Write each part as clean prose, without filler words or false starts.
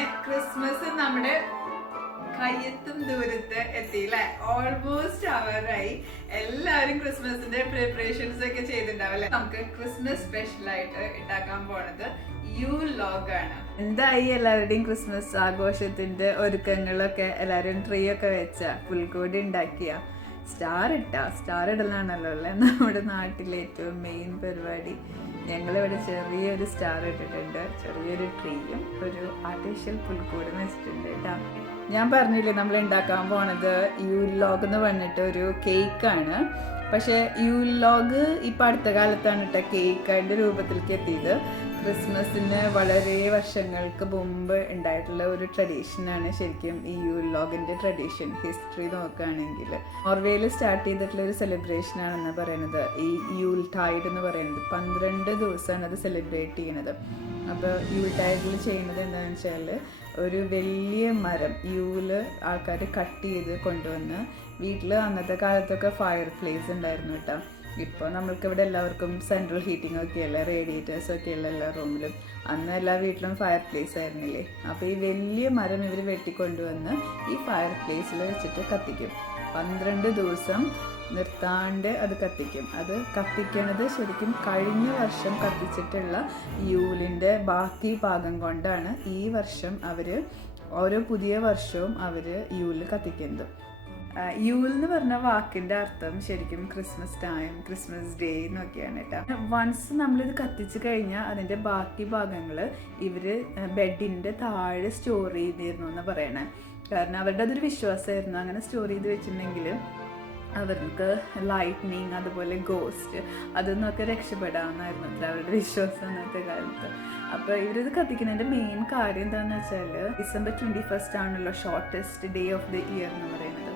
അങ്ങനെ ക്രിസ്മസ് നമ്മുടെ കയ്യെത്തും ദൂരത്ത് എത്തിയില്ലേ. ഓൾമോസ്റ്റ് ആവാറായി. എല്ലാവരും ക്രിസ്മസിന്റെ പ്രിപ്പറേഷൻസ് ഒക്കെ ചെയ്തിട്ടുണ്ടാവും അല്ലെ. നമുക്ക് ക്രിസ്മസ് സ്പെഷ്യൽ ആയിട്ട് ഉണ്ടാക്കാൻ പോണത് യൂലോഗ് ആണ്. എന്തായി എല്ലാവരുടെയും ക്രിസ്മസ് ആഘോഷത്തിന്റെ ഒരുക്കങ്ങളൊക്കെ? എല്ലാവരും ട്രീ ഒക്കെ വെച്ച, പുൽക്കൂടി ഉണ്ടാക്കിയ, സ്റ്റാർ ഇടലാണല്ലോ അല്ലേ നമ്മുടെ നാട്ടിലെ ഏറ്റവും മെയിൻ പരിപാടി. ഞങ്ങളിവിടെ ചെറിയൊരു സ്റ്റാർ ഇട്ടിട്ടുണ്ട്, ചെറിയൊരു ട്രീയും ഒരു ആർട്ടിഫിഷ്യൽ പുൽക്കൂടും വെച്ചിട്ടുണ്ട് കേട്ടോ. ഞാൻ പറഞ്ഞില്ലേ നമ്മൾ ഉണ്ടാക്കാൻ പോണത് യൂലോഗ് എന്ന് പറഞ്ഞിട്ട് ഒരു കേക്കാണ്. പക്ഷെ യൂലോഗ് ഇപ്പം അടുത്ത കാലത്താണ് കേട്ടോ കേക്ക് അതിൻ്റെ രൂപത്തിലേക്ക് എത്തിയത്. ക്രിസ്മസിന് വളരെ വർഷങ്ങൾക്ക് മുമ്പ് ഉണ്ടായിട്ടുള്ള ഒരു ട്രഡീഷനാണ് ശരിക്കും ഈ യൂലോഗിൻ്റെ ട്രഡീഷൻ. ഹിസ്റ്ററി നോക്കുകയാണെങ്കിൽ നോർവേയിൽ സ്റ്റാർട്ട് ചെയ്തിട്ടുള്ള ഒരു സെലിബ്രേഷൻ ആണെന്ന് പറയുന്നത് ഈ യൂൾ ടൈഡ് എന്ന് പറയുന്നത്. 12 ദിവസമാണ് അത് സെലിബ്രേറ്റ് ചെയ്യുന്നത്. അപ്പോൾ യൂൾ ടൈഡിൽ ചെയ്യുന്നത് എന്താണെന്ന് വെച്ചാൽ ഒരു വലിയ മരം യൂല് ആൾക്കാർ കട്ട് ചെയ്ത് കൊണ്ടുവന്ന് വീട്ടിൽ അന്നത്തെ കാലത്തൊക്കെ ഫയർ പ്ലേസ് ഉണ്ടായിരുന്നു കേട്ടോ. ഇപ്പോൾ നമ്മൾക്കിവിടെ എല്ലാവർക്കും സെൻട്രൽ ഹീറ്റിംഗ് ഒക്കെയല്ല, റേഡിയേറ്റേഴ്സ് ഒക്കെയുള്ള എല്ലാ റൂമിലും. അന്ന് എല്ലാ വീട്ടിലും ഫയർ പ്ലേസ് ആയിരുന്നില്ലേ. അപ്പോൾ ഈ വലിയ മരം ഇവർ വെട്ടിക്കൊണ്ടുവന്ന് ഈ ഫയർ പ്ലേസിൽ വെച്ചിട്ട് കത്തിക്കും. 12 ദിവസം നിർത്താണ്ട് അത് കത്തിക്കും. അത് കത്തിക്കണത് ശരിക്കും കഴിഞ്ഞ വർഷം കത്തിച്ചിട്ടുള്ള യൂലിൻ്റെ ബാക്കി ഭാഗം കൊണ്ടാണ് ഈ വർഷം അവർ ഓരോ പുതിയ വർഷവും അവർ യൂല് കത്തിക്കുന്നത്. യൂൽ എന്ന് പറഞ്ഞ വാക്കിൻ്റെ അർത്ഥം ശരിക്കും ക്രിസ്മസ് ടൈം, ക്രിസ്മസ് ഡേ എന്നൊക്കെയാണ് കേട്ടോ. വൺസ് നമ്മളിത് കത്തിച്ച് കഴിഞ്ഞാൽ അതിൻ്റെ ബാക്കി ഭാഗങ്ങൾ ഇവർ ബെഡിൻ്റെ താഴെ സ്റ്റോർ ചെയ്തിരുന്നു എന്ന് പറയണേ. കാരണം അവരുടെ അതൊരു വിശ്വാസമായിരുന്നു. അങ്ങനെ സ്റ്റോർ ചെയ്ത് വെച്ചിട്ടുണ്ടെങ്കിൽ അവർക്ക് ലൈറ്റ്നിങ് അതുപോലെ ഗോസ്റ്റ് അതൊന്നൊക്കെ രക്ഷപ്പെടാമെന്നായിരുന്നു അത്ര അവരുടെ വിശ്വാസം അന്നത്തെ കാലത്ത്. അപ്പോൾ ഇവരിത് കത്തിക്കുന്നതിൻ്റെ മെയിൻ കാര്യം എന്താണെന്ന് വെച്ചാൽ December 21 ആണല്ലോ shortest day of the year എന്ന് പറയുന്നത്.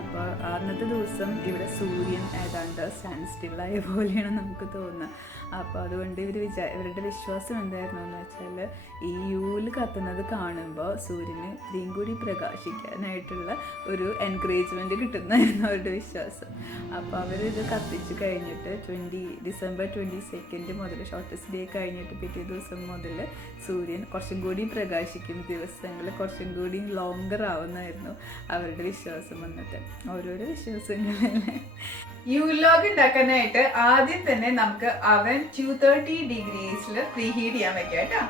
അപ്പോൾ അന്നത്തെ ദിവസം ഇവിടെ സൂര്യൻ ഏതാണ്ട് സ്റ്റാൻഡ് സ്റ്റില്ലായ പോലെയാണ് നമുക്ക് തോന്നുന്നത്. അപ്പോൾ അതുകൊണ്ട് ഇവരുടെ വിശ്വാസം എന്തായിരുന്നു എന്ന് വെച്ചാൽ ഈ യൂല് കത്തുന്നത് കാണുമ്പോൾ സൂര്യന് ഇത്രയും കൂടി പ്രകാശിക്കാനായിട്ടുള്ള ഒരു എൻകറേജ്മെൻറ്റ് കിട്ടുന്നതായിരുന്നു അവരുടെ വിശ്വാസം. അപ്പോൾ അവരിത് കത്തിച്ച് കഴിഞ്ഞിട്ട് December 22 മുതൽ ഷോർട്ടസ്റ്റ് ഡേ കഴിഞ്ഞിട്ട് പിറ്റേ ദിവസം മുതൽ സൂര്യൻ കുറച്ചും കൂടി പ്രകാശിക്കും, ദിവസങ്ങൾ കുറച്ചും കൂടി ലോങ്കർ ആവുന്നായിരുന്നു അവരുടെ വിശ്വാസം. വന്നിട്ട് ഓരോരോ വിശ്വാസങ്ങളല്ലേ. യൂലോഗ് ഉണ്ടാക്കാനായിട്ട് ആദ്യം തന്നെ നമുക്ക് അവൻ 230 ഡിഗ്രീസിൽ പ്രീ ഹീറ്റ് ചെയ്യാൻ വെക്കാം കേട്ടോ.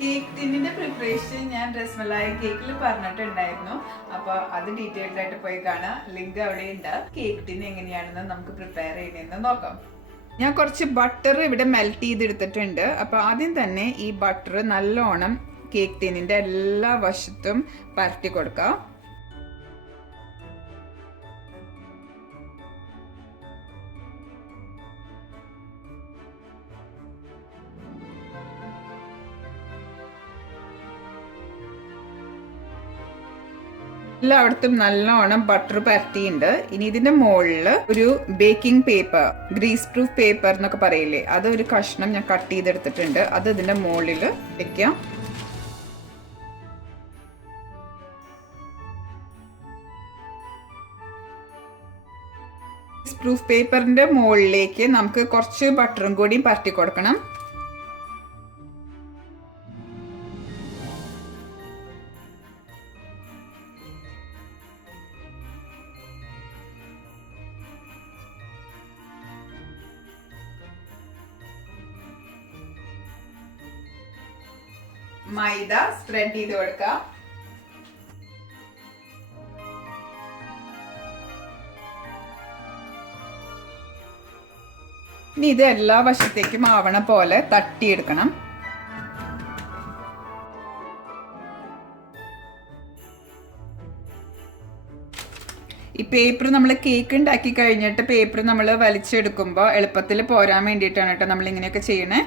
കേക്ക് ടിന്നിന്റെ പ്രിപ്പറേഷൻ ഞാൻ റസ്മലായി കേക്കിൽ പറഞ്ഞിട്ടുണ്ടായിരുന്നു. അപ്പൊ അത് ഡീറ്റെയിൽഡ് ആയിട്ട് പോയി കാണാം. ലിങ്ക് അവിടെ ഉണ്ട്. കേക്ക് ടിൻ എങ്ങനെയാണെന്ന് നമുക്ക് പ്രിപ്പയർ ചെയ്യുന്നതെന്ന് നോക്കാം. ഞാൻ കുറച്ച് ബട്ടർ ഇവിടെ മെൽറ്റ് ചെയ്തെടുത്തിട്ടുണ്ട്. അപ്പൊ ആദ്യം തന്നെ ഈ ബട്ടർ നല്ലോണം കേക്ക് ടിന്നിന്റെ എല്ലാ വശത്തും പരട്ടി കൊടുക്കാം. എല്ലായിടത്തും നല്ലോണം ബട്ടർ പരത്തിയിട്ടുണ്ട്. ഇനി ഇതിന്റെ മുകളിൽ ഒരു baking paper, greaseproof paper എന്നൊക്കെ പറയില്ലേ, അതൊരു കഷ്ണം ഞാൻ കട്ട് ചെയ്തെടുത്തിട്ടുണ്ട്. അത് ഇതിന്റെ മുകളിൽ വെക്കാം. ഗ്രീസ് പ്രൂഫ് പേപ്പറിന്റെ മുകളിലേക്ക് നമുക്ക് കുറച്ച് ബട്ടറും കൂടി പരത്തി കൊടുക്കണം. മൈദ സ്പ്രെഡ് ചെയ്ത് കൊടുക്കാം. ഇനി ഇത് എല്ലാ വശത്തേക്കും ആവണ പോലെ തട്ടിയെടുക്കണം. ഈ പേപ്പർ നമ്മൾ കേക്ക് ഉണ്ടാക്കി കഴിഞ്ഞിട്ട് പേപ്പർ നമ്മൾ വലിച്ചെടുക്കുമ്പോൾ എളുപ്പത്തിൽ പോരാൻ വേണ്ടിയിട്ടാണ് കേട്ടോ നമ്മൾ ഇങ്ങനെയൊക്കെ ചെയ്യണേ.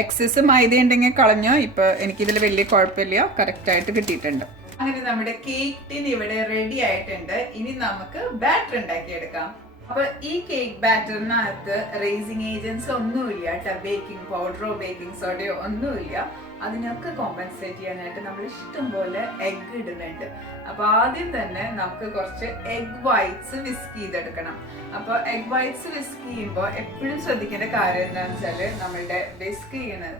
എക്സസ് മൈദ ഉണ്ടെങ്കിൽ കളഞ്ഞോ. ഇപ്പൊ എനിക്കിതിൽ വലിയ കുഴപ്പമില്ല, കറക്റ്റ് ആയിട്ട് കിട്ടിയിട്ടുണ്ട്. അങ്ങനെ നമ്മുടെ കേക്ക് ടിൻ ഇവിടെ റെഡി ആയിട്ടുണ്ട്. ഇനി നമുക്ക് ബാറ്റർ ഉണ്ടാക്കിയെടുക്കാം. അപ്പൊ ഈ കേക്ക് ബാറ്ററിനകത്ത് റേസിംഗ് ഏജൻസ് ഒന്നുമില്ല കേട്ടോ. ബേക്കിംഗ് പൗഡറോ ബേക്കിംഗ് സോഡയോ ഒന്നുമില്ല. അതിനൊക്കെ കോമ്പൻസേറ്റ് ചെയ്യാനായിട്ട് നമ്മൾ ഇഷ്ടംപോലെ എഗ് ഇടുന്നുണ്ട്. അപ്പൊ ആദ്യം തന്നെ നമുക്ക് കുറച്ച് എഗ് വൈറ്റ്സ് വിസ്ക് ചെയ്തെടുക്കണം. അപ്പൊ എഗ് വൈറ്റ്സ് വിസ്ക് ചെയ്യുമ്പോൾ എപ്പോഴും ശ്രദ്ധിക്കേണ്ട കാര്യം എന്താണെന്ന് വെച്ചാല് നമ്മളുടെ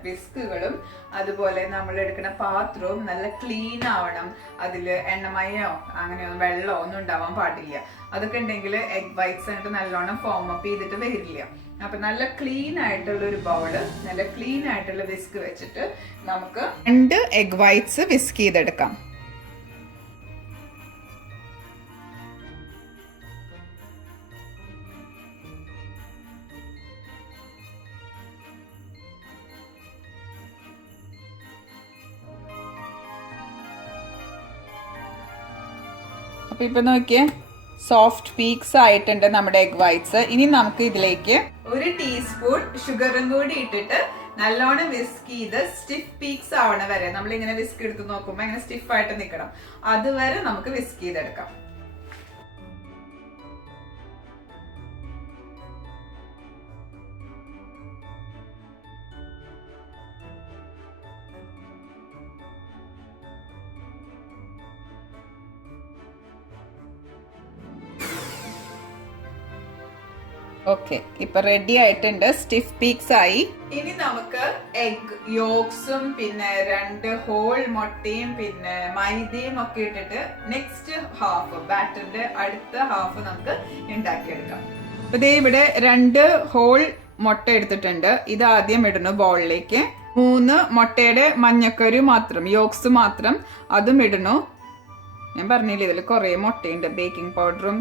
വിസ്കുകളും അതുപോലെ നമ്മൾ എടുക്കുന്ന പാത്രവും നല്ല ക്ലീൻ ആവണം. അതില് എണ്ണമയോ അങ്ങനെയോ വെള്ളമോ ഒന്നും ഉണ്ടാവാൻ പാടില്ല. അതൊക്കെ ഉണ്ടെങ്കിൽ എഗ് വൈറ്റ്സ് ആയിട്ട് നല്ലോണം ഫോം അപ്പ് ചെയ്തിട്ട് വരില്ല. അപ്പൊ നല്ല ക്ലീൻ ആയിട്ടുള്ള ഒരു ബൗള്, നല്ല ക്ലീൻ ആയിട്ടുള്ള വിസ്ക് വെച്ചിട്ട് നമുക്ക് 2 എഗ് വൈറ്റ്സ് വിസ്ക് ചെയ്തെടുക്കാം. അപ്പൊ ഇപ്പൊ നോക്കിയേ, സോഫ്റ്റ് പീക്സ് ആയിട്ടുണ്ട് നമ്മുടെ എഗ് വൈറ്റ്സ്. ഇനി നമുക്ക് ഇതിലേക്ക് 1 ടീസ്പൂൺ ഷുഗറും കൂടി ഇട്ടിട്ട് നല്ലോണം വിസ്ക് ചെയ്ത് സ്റ്റിഫ് പീക്സ് ആവണ വരെ, നമ്മൾ ഇങ്ങനെ വിസ്ക് എടുത്ത് നോക്കുമ്പോൾ ഇങ്ങനെ സ്റ്റിഫ് ആയിട്ട് നിൽക്കണം, അതുവരെ നമുക്ക് വിസ്ക് ചെയ്തെടുക്കാം. ഓക്കെ, ഇപ്പൊ റെഡി ആയിട്ടുണ്ട്, സ്റ്റിഫ് പീക്സ് ആയി. ഇനി നമുക്ക് എഗ് യോഗ്സും പിന്നെ 2 ഹോൾ മുട്ടയും പിന്നെ മൈദയും ഒക്കെ ഇട്ടിട്ട് നെക്സ്റ്റ് ഹാഫ് ബാറ്ററിന്റെ അടുത്ത ഹാഫ് നമുക്ക് ഉണ്ടാക്കിയെടുക്കാം. അപ്പൊ ദേ ഇവിടെ 2 ഹോൾ മുട്ട എടുത്തിട്ടുണ്ട്. ഇത് ആദ്യം ഇടുന്നു ബൗളിലേക്ക്. 3 മുട്ടയുടെ മഞ്ഞക്കരു മാത്രം, യോഗ്സ് മാത്രം, അതും ഇടുന്നു. ഞാൻ പറഞ്ഞില്ലേ ഇതിൽ കുറെ മുട്ടയുണ്ട്, ബേക്കിംഗ് പൗഡറും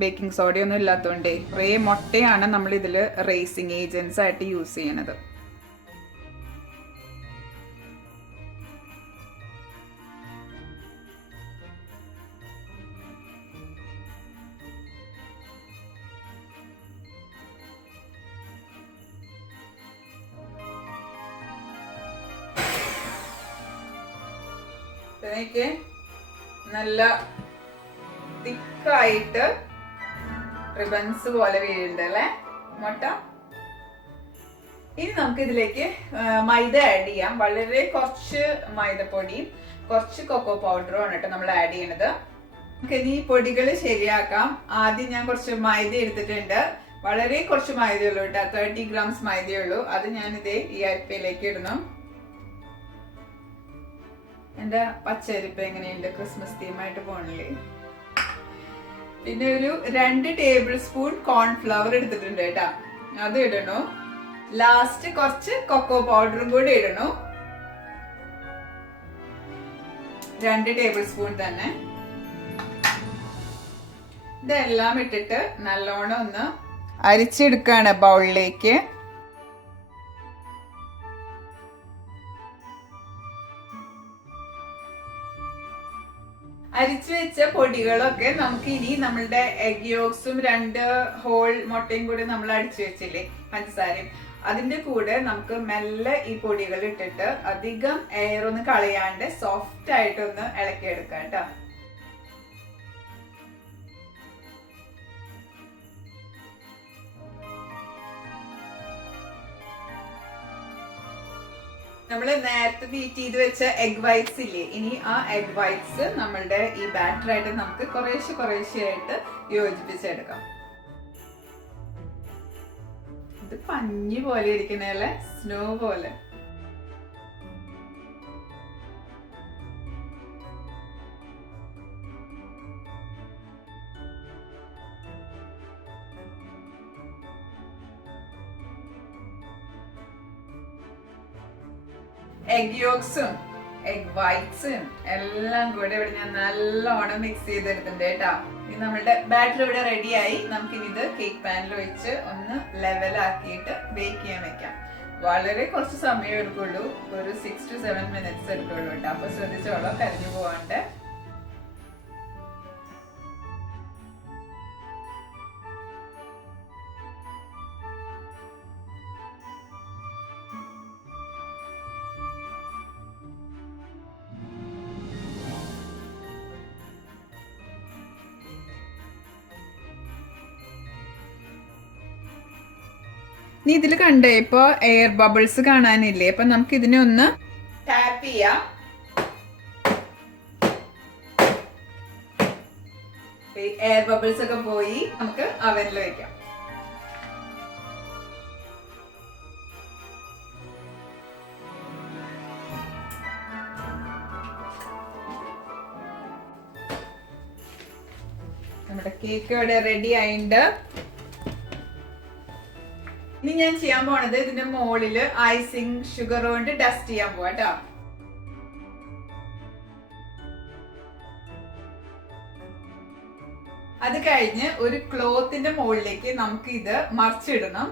ബേക്കിംഗ് സോഡയൊന്നും ഇല്ലാത്തതുകൊണ്ട് കുറേ മുട്ടയാണ് നമ്മൾ ഇതിൽ റേസിംഗ് ഏജൻസ് ആയിട്ട് യൂസ് ചെയ്യണത്. നല്ല തിക്കായിട്ട് റിബൺസ് പോലെ വീഴുന്നുണ്ട് അല്ലെ മുട്ട. ഇനി നമുക്ക് ഇതിലേക്ക് മൈദ ആഡ് ചെയ്യാം. വളരെ കുറച്ച് മൈദപ്പൊടിയും കുറച്ച് കൊക്കോ പൗഡറും ആണ് കേട്ടോ നമ്മൾ ആഡ് ചെയ്യണത്. നമുക്ക് ഇനി പൊടികൾ ശരിയാക്കാം. ആദ്യം ഞാൻ കുറച്ച് മൈദ എടുത്തിട്ടുണ്ട്. വളരെ കുറച്ച് മൈദയുള്ളൂ കേട്ടോ, 30 ഗ്രാംസ് മൈദയുള്ളൂ. അത് ഞാൻ ഈ അരിപ്പയിലേക്ക് ഇടുന്നു. എന്റെ പച്ചരിപ്പ എങ്ങനെയുണ്ട്, ക്രിസ്മസ് തീമായിട്ട് പോണില്ലേ. പിന്നെ ഒരു 2 ടേബിൾ സ്പൂൺ കോൺഫ്ലവർ എടുത്തിട്ടുണ്ട് കേട്ടാ, അത് ഇടണു. ലാസ്റ്റ് കുറച്ച് കൊക്കോ പൗഡറും കൂടി ഇടണു, 2 ടേബിൾ സ്പൂൺ തന്നെ. ഇതെല്ലാം ഇട്ടിട്ട് നല്ലോണം ഒന്ന് അരിച്ചെടുക്കാണ് ബൗളിലേക്ക്. അരിച്ചു വെച്ച പൊടികളൊക്കെ നമുക്ക് ഇനി നമ്മളുടെ എഗ് യോഗ്സും 2 ഹോൾ മുട്ടയും കൂടി നമ്മൾ അടിച്ചു വെച്ചില്ലേ, പഞ്ചസാരയും, അതിന്റെ കൂടെ നമുക്ക് മെല്ലെ ഈ പൊടികൾ ഇട്ടിട്ട് അധികം എയർ ഒന്ന് കളയാണ്ട് സോഫ്റ്റ് ആയിട്ടൊന്ന് ഇളക്കിയെടുക്കാം കേട്ടോ. നമ്മൾ നേരത്തെ ബീറ്റ് ചെയ്ത് വെച്ച എഗ് വൈറ്റ്സ് ഇല്ലേ, ഇനി ആ എഗ് വൈറ്റ്സ് നമ്മളുടെ ഈ ബാറ്ററായിട്ട് നമുക്ക് കുറേശ്ശെ ആയിട്ട് യോജിപ്പിച്ചെടുക്കാം. ഇത് പഞ്ഞി പോലെ ഇരിക്കുന്നല്ലേ, സ്നോ പോലെ. എഗ് യോഗ്സും എഗ് വൈറ്റ്സും എല്ലാം കൂടെ ഇവിടെ ഞാൻ നല്ലോണം മിക്സ് ചെയ്തെടുത്തിട്ടുണ്ട് കേട്ടോ. ഇനി നമ്മളുടെ ബാറ്റർ ഇവിടെ റെഡിയായി. നമുക്കിനി ഇത് കേക്ക് പാനിൽ വെച്ച് ഒന്ന് ലെവലാക്കിയിട്ട് ബേക്ക് ചെയ്യാൻ വെക്കാം. വളരെ കുറച്ച് സമയം എടുക്കുള്ളൂ, ഒരു 6 to 7 minutes എടുക്കുള്ളൂ കേട്ടോ. അപ്പൊ ശ്രദ്ധിച്ചോളൂ, കരിഞ്ഞു പോവാണ്ട്. നീ ഇതിൽ കണ്ടേ ഇപ്പൊ എയർ ബബിൾസ് കാണാനില്ലേ, അപ്പൊ നമുക്ക് ഇതിനെ ഒന്ന് ടാപ്പ് ചെയ്യാം. എയർ ബബിൾസ് ഒക്കെ പോയി നമുക്ക് അവനിൽ വെക്കാം. നമ്മുടെ കേക്ക് ഇവിടെ റെഡി ആയിട്ടുണ്ട്. ഇനി ഞാൻ ചെയ്യാൻ പോണത് ഇതിന്റെ മുകളില് ഐസിങ് ഷുഗർ കൊണ്ട് ഡസ്റ്റ് ചെയ്യാൻ പോവാ കേട്ടോ. അത് കഴിഞ്ഞ് ഒരു ക്ലോത്തിന്റെ മുകളിലേക്ക് നമുക്ക് ഇത് മറിച്ചിടണം.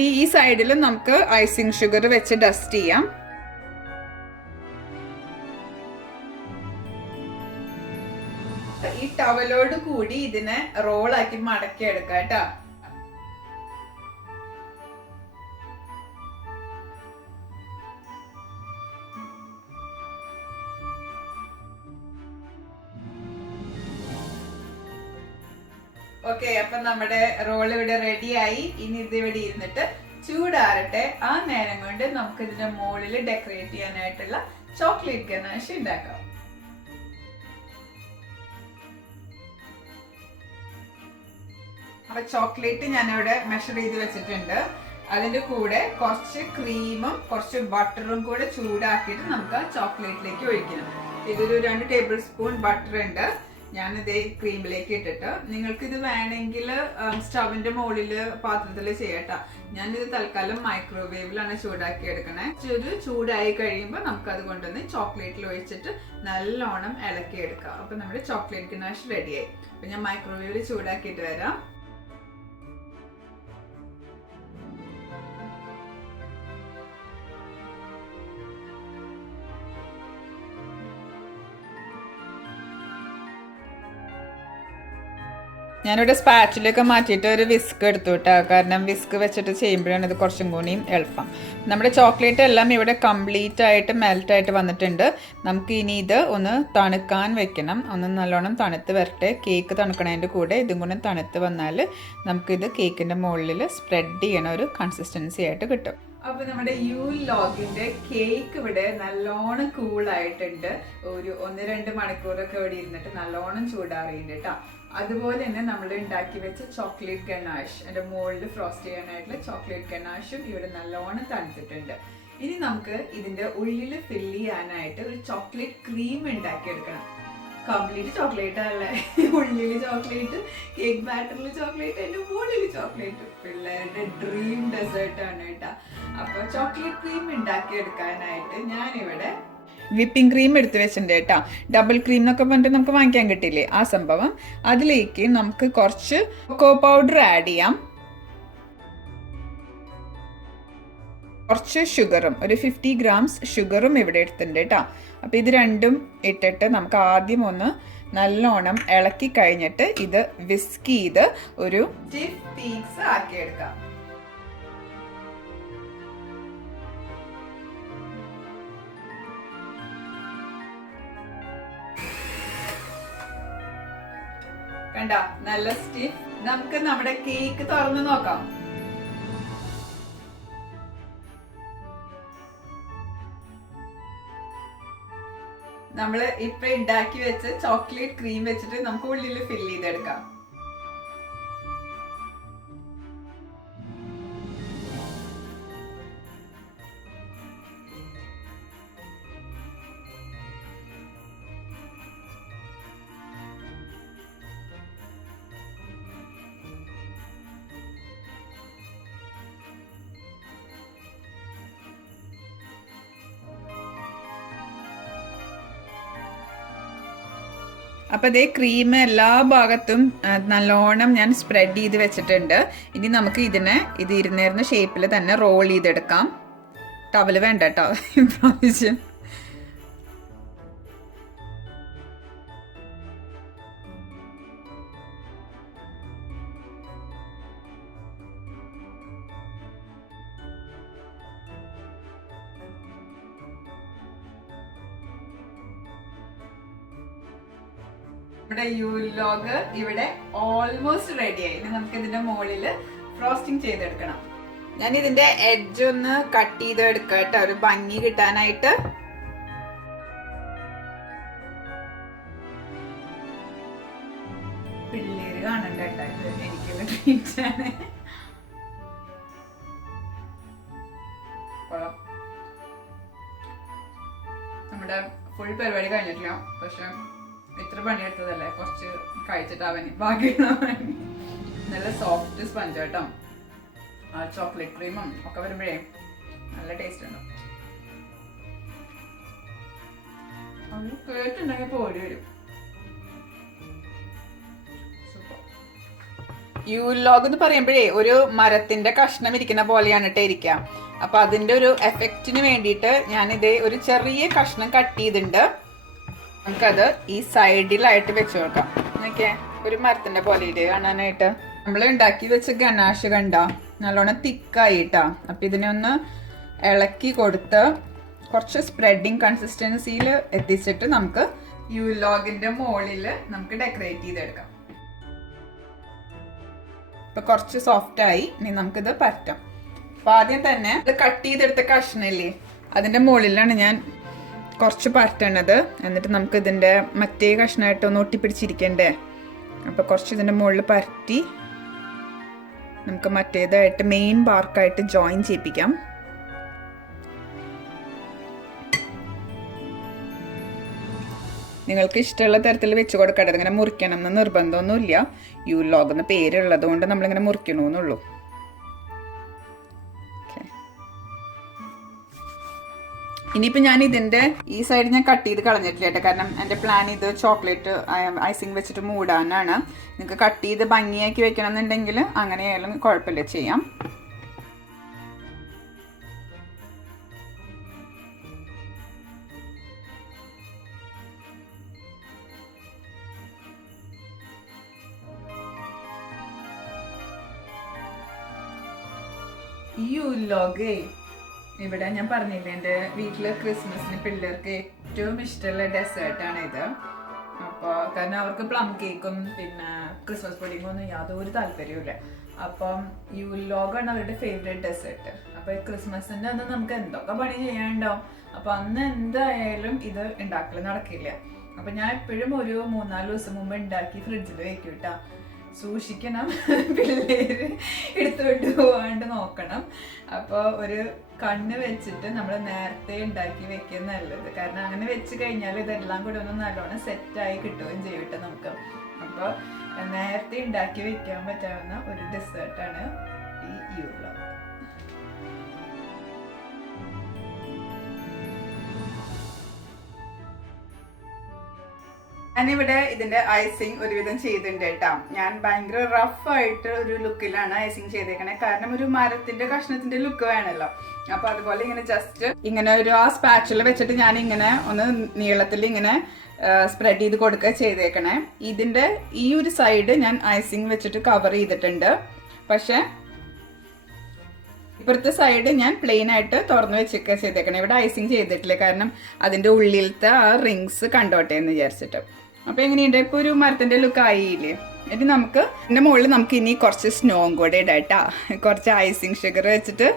ഈ സൈഡിലും നമുക്ക് ഐസിങ് ഷുഗർ വെച്ച് ഡസ്റ്റ് ചെയ്യാം. ഈ ടവലോട് കൂടി ഇതിനെ റോളാക്കി മടക്കി എടുക്കാം കേട്ടോ. ഓക്കെ, അപ്പൊ നമ്മുടെ റോൾ ഇവിടെ റെഡിയായി. ഇനി ഇത് ഇവിടെ ഇരുന്നിട്ട് ചൂടാറട്ടെ. ആ നേരം കൊണ്ട് നമുക്ക് ഇതിന്റെ മുകളിൽ ഡെക്കറേറ്റ് ചെയ്യാനായിട്ടുള്ള ചോക്ലേറ്റ് ഗനാഷ് ഉണ്ടാക്കാം. അപ്പൊ ചോക്ലേറ്റ് ഞാനിവിടെ മെഷർ ചെയ്ത് വെച്ചിട്ടുണ്ട്. അതിന്റെ കൂടെ കുറച്ച് ക്രീമും കുറച്ച് ബട്ടറും കൂടെ ചൂടാക്കിയിട്ട് നമുക്ക് ആ ചോക്ലേറ്റിലേക്ക് ഒഴിക്കണം. ഇതൊരു 2 ടേബിൾ സ്പൂൺ ബട്ടർ ഉണ്ട്. ഞാനിത് ക്രീമിലേക്ക് ഇട്ടിട്ട്, നിങ്ങൾക്ക് ഇത് വേണമെങ്കിൽ സ്റ്റവിന്റെ മുകളില് പാത്രത്തിൽ ചെയ്യട്ടോ. ഞാനിത് തൽക്കാലം മൈക്രോവേവിലാണ് ചൂടാക്കി എടുക്കണേ. ഇത് ചൂടായി കഴിയുമ്പോൾ നമുക്ക് അത് കൊണ്ടുവന്ന് ചോക്ലേറ്റിൽ ഒഴിച്ചിട്ട് നല്ലോണം ഇളക്കി എടുക്കാം. അപ്പൊ നമ്മുടെ ചോക്ലേറ്റ് ഗനാഷ് റെഡിയായി. അപ്പൊ ഞാൻ മൈക്രോവേവിൽ ചൂടാക്കിയിട്ട് വരാം. ഞാനിവിടെ സ്പാച്ചിലൊക്കെ മാറ്റിയിട്ട് ഒരു വിസ്ക് എടുത്തു കേട്ടോ. കാരണം വിസ്ക് വെച്ചിട്ട് ചെയ്യുമ്പോഴാണ് ഇത് കുറച്ചും കൂടിയും എളുപ്പം. നമ്മുടെ ചോക്ലേറ്റ് എല്ലാം ഇവിടെ കംപ്ലീറ്റ് ആയിട്ട് മെൽറ്റായിട്ട് വന്നിട്ടുണ്ട്. നമുക്ക് ഇനി ഇത് ഒന്ന് തണുക്കാൻ വെക്കണം. ഒന്ന് നല്ലോണം തണുത്ത് വരട്ടെ. കേക്ക് തണുക്കണതിൻ്റെ കൂടെ ഇതും കൂടെ തണുത്ത് വന്നാൽ നമുക്കിത് കേക്കിൻ്റെ മുകളിൽ സ്പ്രെഡ് ചെയ്യണ ഒരു കൺസിസ്റ്റൻസി ആയിട്ട് കിട്ടും. അപ്പൊ നമ്മുടെ യൂൽ ലോഗിന്റെ കേക്ക് ഇവിടെ നല്ലോണം കൂളായിട്ടുണ്ട്. ഒരു 1-2 മണിക്കൂറൊക്കെ ഇവിടെ ഇരുന്നിട്ട് നല്ലോണം ചൂടാറിയുണ്ട് കേട്ടോ. അതുപോലെ തന്നെ നമ്മൾ ഉണ്ടാക്കി വെച്ച ചോക്ലേറ്റ് ഗനാഷ്, എൻ്റെ മുകളിൽ ഫ്രോസ്റ്റ് ചെയ്യാനായിട്ടുള്ള ചോക്ലേറ്റ് ഗനാഷും ഇവിടെ നല്ലോണം തണുത്തിട്ടുണ്ട്. ഇനി നമുക്ക് ഇതിന്റെ ഉള്ളിൽ ഫില്ല് ചെയ്യാനായിട്ട് ഒരു ചോക്ലേറ്റ് ക്രീം ഉണ്ടാക്കിയെടുക്കണം. കംപ്ലീറ്റ് ചോക്ലേറ്റ് അല്ലേ, ഉള്ളിൽ ചോക്ലേറ്റ്, കേക്ക് ബാറ്ററിൽ ചോക്ലേറ്റ്, അതിന്റെ മുകളിൽ ചോക്ലേറ്റ്. പിള്ളേരുടെ ഡ്രീം ഡെസേർട്ട് ആണ് കേട്ടോ. അപ്പൊ ചോക്ലേറ്റ് ക്രീം ഉണ്ടാക്കിയെടുക്കാനായിട്ട് ഞാനിവിടെ വിപ്പിംഗ് ക്രീം എടുത്ത് വെച്ചിട്ടുണ്ട് കേട്ടോ. ഡബിൾ ക്രീം എന്നൊക്കെ പറഞ്ഞിട്ട് നമുക്ക് വാങ്ങിക്കാൻ കിട്ടില്ലേ, ആ സംഭവം. അതിലേക്ക് നമുക്ക് കുറച്ച് കൊക്കോ പൗഡർ ആഡ് ചെയ്യാം. കുറച്ച് ഷുഗറും, ഒരു 50 ഗ്രാംസ് ഷുഗറും ഇവിടെ എടുത്തിട്ടുണ്ട് കേട്ടോ. അപ്പൊ ഇത് രണ്ടും ഇട്ടിട്ട് നമുക്ക് ആദ്യം ഒന്ന് നല്ലോണം ഇളക്കി കഴിഞ്ഞിട്ട് ഇത് വിസ്ക് ചെയ്ത് ഒരു സ്റ്റിഫ് പീക്സ് ആക്കിയെടുക്കാം. കണ്ട, നല്ല സ്റ്റിഫ്. നമുക്ക് നമ്മുടെ കേക്ക് തുറന്ന് നോക്കാം. നമ്മള് ഇപ്പൊ ഉണ്ടാക്കി വെച്ച ചോക്ലേറ്റ് ക്രീം വെച്ചിട്ട് നമുക്ക് ഉള്ളിൽ ഫില്ല് ചെയ്തെടുക്കാം. അപ്പോൾ ഇതേ ക്രീം എല്ലാ ഭാഗത്തും നല്ലോണം ഞാൻ സ്പ്രെഡ് ചെയ്ത് വെച്ചിട്ടുണ്ട്. ഇനി നമുക്ക് ഇതിനെ ഇത് ഇരുന്നിരുന്ന ഷേപ്പിൽ തന്നെ റോൾ ചെയ്തെടുക്കാം. ടവല് വേണ്ട കേട്ടോ ഇപ്രാവശ്യം. നമ്മുടെ യുലോഗ് ഇവിടെ ഓൾമോസ്റ്റ് റെഡിയായി. ഇനി നമുക്ക് ഇതിന്റെ മുകളില് ഫ്രോസ്റ്റിംഗ് ചെയ്തെടുക്കണം. ഞാൻ ഇതിന്റെ എഡ്ജ് ഒന്ന് കട്ട് ചെയ്തെടുക്കാം കേട്ടോ, ഒരു ഭംഗി കിട്ടാനായിട്ട്. പിള്ളേര് കാണണ്ട കേട്ടോ, എനിക്കുള്ള ട്രീറ്റാണ്. നമ്മുടെ ഫുൾ പരിപാടി കഴിഞ്ഞിട്ടില്ല, പക്ഷെ ഇത്ര പണിയെടുത്തതല്ലേ, കുറച്ച് കഴിച്ചിട്ടാവാന് ബാക്കിയുള്ള പണി. നല്ല സോഫ്റ്റ് സ്പഞ്ച് കേട്ടോ, ആ ചോക്ലേറ്റ് ക്രീമും ഒക്കെ വരുമ്പോഴേ നല്ല ടേസ്റ്റ് ഉണ്ടാവും. അത് കേട്ടുണ്ടെങ്കിൽ പോരി വരും. യുലോഗ് എന്ന് പറയുമ്പോഴേ ഒരു മരത്തിന്റെ കഷ്ണം ഇരിക്കുന്ന പോലെയാണ് കേട്ടോ ഇരിക്കുക. അപ്പൊ അതിന്റെ ഒരു എഫക്റ്റിന് വേണ്ടിയിട്ട് ഞാനിത് ഒരു ചെറിയ കഷ്ണം കട്ട് ചെയ്തിട്ടുണ്ട്. നമുക്കത് ഈ സൈഡിലായിട്ട് വെച്ച് കൊടുക്കാം. നോക്കിയേ, ഒരു മരത്തിന്റെ പോലെ ഇത് കാണാനായിട്ട്. നമ്മൾ ഉണ്ടാക്കി വെച്ച ഗനാഷ് കണ്ട നല്ലോണം തിക്കായിട്ടാ. അപ്പൊ ഇതിനെ ഒന്ന് ഇളക്കി കൊടുത്ത് കുറച്ച് സ്പ്രെഡിങ് കൺസിസ്റ്റൻസിയിൽ എത്തിച്ചിട്ട് നമുക്ക് യുലോഗിന്റെ മുകളില് നമുക്ക് ഡെക്കറേറ്റ് ചെയ്തെടുക്കാം. ഇപ്പൊ കുറച്ച് സോഫ്റ്റ് ആയി. ഇനി നമുക്കിത് പറ്റാം. അപ്പൊ ആദ്യം തന്നെ ഇത് കട്ട് ചെയ്തെടുത്ത കഷ്ണില്ലേ, അതിന്റെ മുകളിലാണ് ഞാൻ കുറച്ച് പരട്ടണത്. എന്നിട്ട് നമുക്ക് ഇതിന്റെ മറ്റേ കഷ്ണമായിട്ട് ഒന്ന് ഒട്ടിപ്പിടിച്ചിരിക്കണ്ടേ. അപ്പൊ കുറച്ച് ഇതിന്റെ മുകളിൽ പരട്ടി നമുക്ക് മറ്റേതായിട്ട് മെയിൻ ബാർക്കായിട്ട് ജോയിൻ ചെയ്യിപ്പിക്കാം. നിങ്ങൾക്ക് ഇഷ്ടമുള്ള തരത്തിൽ വെച്ച് കൊടുക്കട്ടെ. ഇങ്ങനെ മുറിക്കണം എന്ന് നിർബന്ധമൊന്നുമില്ല. യുലോഗ് എന്ന പേരുള്ളത് കൊണ്ട് നമ്മളിങ്ങനെ മുറിക്കണമെന്നുള്ളൂ. ഇനിയിപ്പോൾ ഞാൻ ഇതിൻ്റെ ഈ സൈഡ് ഞാൻ കട്ട് ചെയ്ത് കളഞ്ഞിട്ടില്ല കേട്ടോ, കാരണം എൻ്റെ പ്ലാൻ ഇത് ചോക്ലേറ്റ് ഐസിങ് വെച്ചിട്ട് മൂടാനാണ്. നിങ്ങൾക്ക് കട്ട് ചെയ്ത് ഭംഗിയാക്കി വെക്കണം എന്നുണ്ടെങ്കിൽ അങ്ങനെയായാലും കുഴപ്പമില്ല, ചെയ്യാം. ഈ യുലോഗ് ഇവിടെ ഞാൻ പറഞ്ഞില്ലേ, എൻ്റെ വീട്ടില് ക്രിസ്മസിന് പിള്ളേർക്ക് ഏറ്റവും ഇഷ്ടമുള്ള ഡെസേർട്ടാണ് ഇത്. അപ്പോൾ കാരണം അവർക്ക് പ്ലം കേക്കും പിന്നെ ക്രിസ്മസ് പുഡിങ്ങും ഒന്നും യാതൊരു താല്പര്യമില്ല. അപ്പം യുലോഗാണ് അവരുടെ ഫേവറേറ്റ് ഡെസേർട്ട്. അപ്പോൾ ക്രിസ്മസിൻ്റെ അന്ന് നമുക്ക് എന്തൊക്കെ പണി ചെയ്യാനുണ്ടാവും. അപ്പോൾ അന്ന് എന്തായാലും ഇത് ഉണ്ടാക്കൽ നടക്കില്ല. അപ്പം ഞാൻ എപ്പോഴും ഒരു 3-4 ദിവസം മുമ്പ് ഉണ്ടാക്കി ഫ്രിഡ്ജിൽ വെക്കും കേട്ടോ. സൂക്ഷിക്കണം, പിള്ളേര് എടുത്തുകൊണ്ട് പോകാണ്ട് നോക്കണം. അപ്പോൾ ഒരു കണ്ണ് വെച്ചിട്ട് നമ്മൾ നേരത്തെ ഉണ്ടാക്കി വെക്കുക നല്ലത്. കാരണം അങ്ങനെ വെച്ച് കഴിഞ്ഞാൽ ഇതെല്ലാം കൂടി ഒന്ന് നല്ലോണം സെറ്റായി കിട്ടുകയും ചെയ്യട്ടെ നമുക്ക്. അപ്പോൾ നേരത്തെ ഉണ്ടാക്കി വെക്കാൻ പറ്റാവുന്ന ഒരു ഡെസേർട്ടാണ് ഈ യുലോഗ്. ഞാനിവിടെ ഇതിന്റെ ഐസിങ് ഒരുവിധം ചെയ്തിട്ടുണ്ട് കേട്ടോ. ഞാൻ ഭയങ്കര റഫ് ആയിട്ട് ഒരു ലുക്കിലാണ് ഐസിങ് ചെയ്തേക്കണേ. കാരണം ഒരു മരത്തിന്റെ കഷ്ണത്തിന്റെ ലുക്ക് വേണമല്ലോ. അപ്പൊ അതുപോലെ ഇങ്ങനെ ജസ്റ്റ് ഇങ്ങനെ ഒരു ആ സ്പാച്ചുല വെച്ചിട്ട് ഞാൻ ഇങ്ങനെ ഒന്ന് നീളത്തിൽ ഇങ്ങനെ സ്പ്രെഡ് ചെയ്ത് കൊടുക്കുക ചെയ്തേക്കണേ. ഇതിന്റെ ഈ ഒരു സൈഡ് ഞാൻ ഐസിങ് വെച്ചിട്ട് കവർ ചെയ്തിട്ടുണ്ട്. പക്ഷെ ഇപ്പുറത്തെ സൈഡ് ഞാൻ പ്ലെയിൻ ആയിട്ട് തുറന്നു വെച്ചൊക്കെ ചെയ്തേക്കണേ. ഇവിടെ ഐസിങ് ചെയ്തിട്ടില്ല, കാരണം അതിന്റെ ഉള്ളിലത്തെ ആ റിങ്സ് കണ്ടോട്ടെ എന്ന് വിചാരിച്ചിട്ട്. അപ്പൊ എങ്ങനെയുണ്ട്, ഇപ്പൊ ഒരു മരത്തിന്റെ ലുക്ക് ആയില്ലേ. ഇനി നമുക്ക് ഇതിന്റെ മുകളിൽ നമുക്ക് ഇനി കുറച്ച് സ്നോവും കൂടെ ഇടാട്ടാ. കുറച്ച് ഐസിങ് ഷുഗർ വെച്ചിട്ട്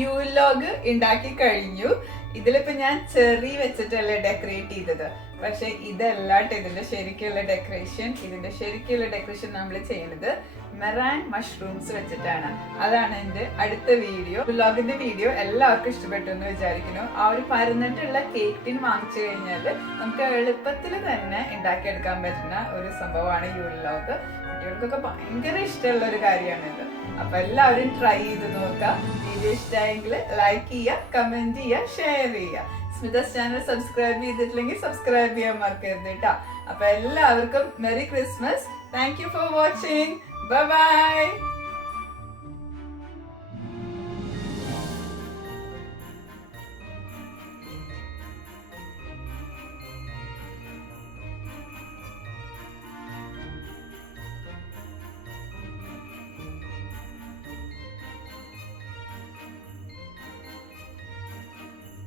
യുലോഗ് ഉണ്ടാക്കി കഴിഞ്ഞു. ഇതിലിപ്പോ ഞാൻ ചെറി വെച്ചിട്ടല്ലേ ഡെക്കറേറ്റ് ചെയ്തത്. പക്ഷെ ഇതല്ലാട്ട് ഇതിന്റെ ശരിക്കുള്ള ഡെക്കറേഷൻ. ഇതിന്റെ ശരിക്കുള്ള ഡെക്കറേഷൻ നമ്മൾ ചെയ്യുന്നത് മെറാൻ മഷ്റൂംസ് വെച്ചിട്ടാണ്. അതാണ് എന്റെ അടുത്ത വീഡിയോ. യുലോഗിന്റെ വീഡിയോ എല്ലാവർക്കും ഇഷ്ടപ്പെട്ടു എന്ന് വിചാരിക്കുന്നു. ആ ഒരു പരന്നിട്ടുള്ള കേക്ക് ടിൻ വാങ്ങിച്ചു കഴിഞ്ഞാൽ നമുക്ക് എളുപ്പത്തിൽ തന്നെ ഉണ്ടാക്കിയെടുക്കാൻ പറ്റുന്ന ഒരു സംഭവമാണ് യുലോഗ്. കുട്ടികൾക്കൊക്കെ ഭയങ്കര ഇഷ്ടമുള്ള ഒരു കാര്യമാണിത്. അപ്പൊ എല്ലാവരും ട്രൈ ചെയ്ത് നോക്കുക. വീഡിയോ ഇഷ്ടമായെങ്കിൽ ലൈക്ക് ചെയ്യുക, കമന്റ് ചെയ്യുക, ഷെയർ ചെയ്യുക. സ്മിതാസ് ചാനൽ സബ്സ്ക്രൈബ് ചെയ്തിട്ടില്ലെങ്കിൽ സബ്സ്ക്രൈബ് ചെയ്യാൻ മറക്കരുത് കേട്ടോ. അപ്പൊ എല്ലാവർക്കും merry Christmas. Thank you for watching. Bye bye.